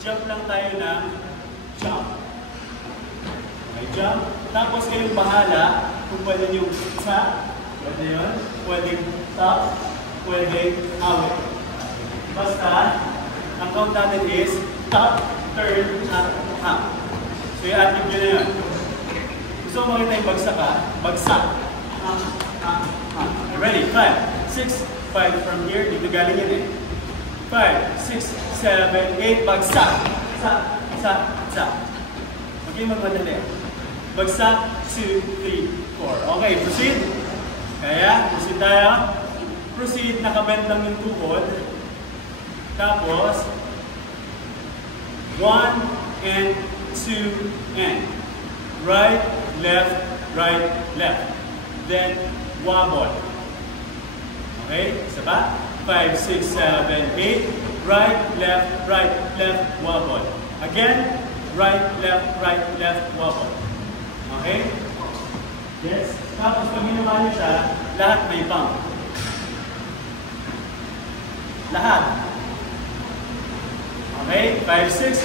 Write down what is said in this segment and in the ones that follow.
Jump lang tayo ng jump. Okay, jump. Tapos kayong bahala kung pwede yung tap, pwede yun, pwedeng top, pwedeng awit. Basta, ang count natin is top, turn, up. So i-active nyo na yun. Gusto mo makita yung bagsak ha? Bagsak. Ready? 5, 6, 5 from here. Dito galing yan eh. 5, 6, 7, 8. Bagsak. Sa. Okay, magmadali. Bagsak. 2, 3, 4. Okay, proceed. Kaya, proceed tayo. Proceed. Nakabend lang yung tuhod. Tapos, 1 and 2 and. Right, left, then wobble. Okay, isa pa? 5, 6, 7, 8. Right, left, wobble. Again, right, left, wobble. Okay? Yes. Tapos pag ginawa niyo siya, lahat may pump. Lahat. Okay? 5, 6,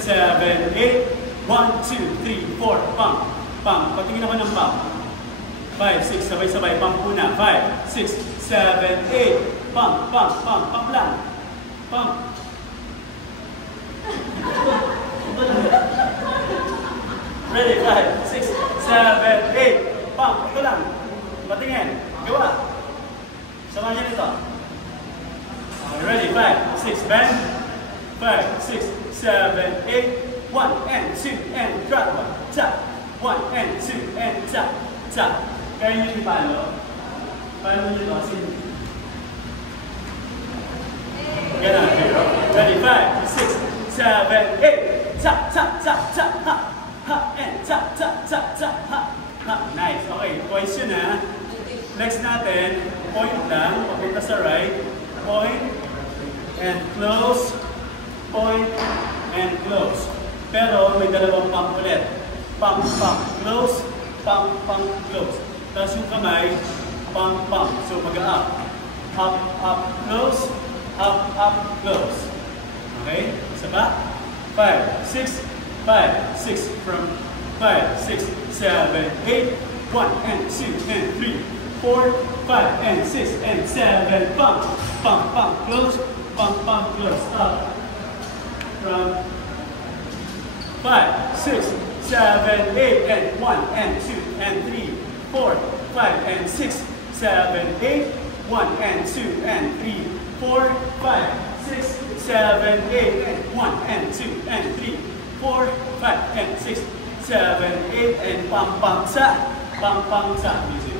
7, 8. 1, 2, 3, 4, pump. Patingin ako ng pump. 5, 6, sabay-sabay, pump una. 5, 6, 7, 8. Pump lang. Pump. Ready, 5, 6, 7, 8. Pump, ito lang. Patingin. Gawa. Sama niyo nito. Okay, ready, 5, 6, bend. 5, 6, 7, 8. 1 and 2 and drop 1, tap. 1 and 2 and tap. Kaya nyo ipalo? Paano nyo ito? Kasi ganun. Ready? 5, 6, 7, 8. Tap. Ha. And tap. Ha. Nice. Okay. Twice yun ha. Next natin, point lang. Papunta sa right. Point and close. Point and close. Pero may dalawang pump ulit. Pump, close, pump, close. Tapos yung kamay, pump. So mag-up. Up, close, up, close. Okay? Isa pa? 5, 6 from 5, 6, 7, 8. 1 and 2 and 3, 4, 5 and 6 and 7. Pump, close, pump, close. Up. From 5, 6, 7, 8, and 1, and 2, and 3, 4, 5, and 6, 7, 8, 1, and 2, and 3, 4, 5, 6, 7, 8, and 1, and 2, and 3, 4, 5, and 6, 7, 8, and pump sa music.